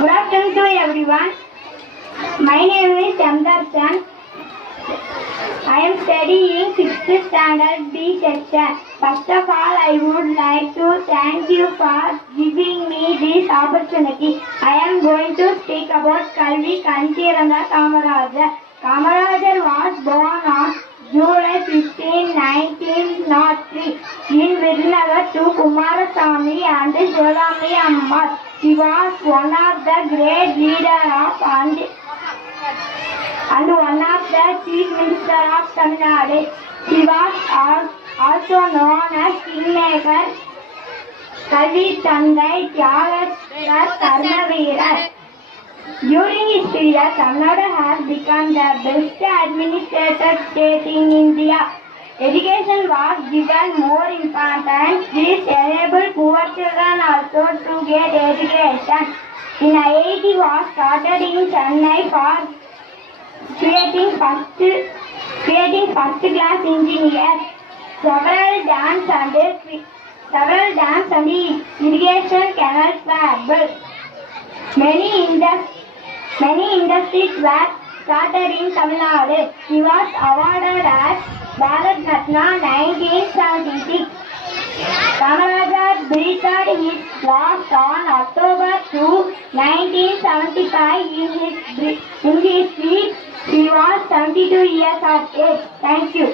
Good afternoon to everyone. My name is Amdarshan. I am studying 6th standard B section. First of all, I would like to thank you for giving me this opportunity. I am going to speak about Kalvi Kanchiranga Kamarajar. Kamarajar was born on July 15, 1903 in Virnagar to Kumarasamy and Shivamli Ammat. He was one of the great leaders of and one of the chief minister of Tamil Nadu. He was also known as Kingmaker, Kavi Tandai, Tyagaraja, Karmaveerar. During his period, Tamil Nadu has become the best administrated state in India. Education was given more importance. This enabled poor children also to get education. In IIT was started in Chennai for creating first class engineers. Several dams and irrigation canals were built. Many industries were started in Tamil Nadu. He was awarded as Bharat Ratna 1976. Kamarajar breathed his last on October 2, 1975 in his sleep. He was 72 years of age. Thank you.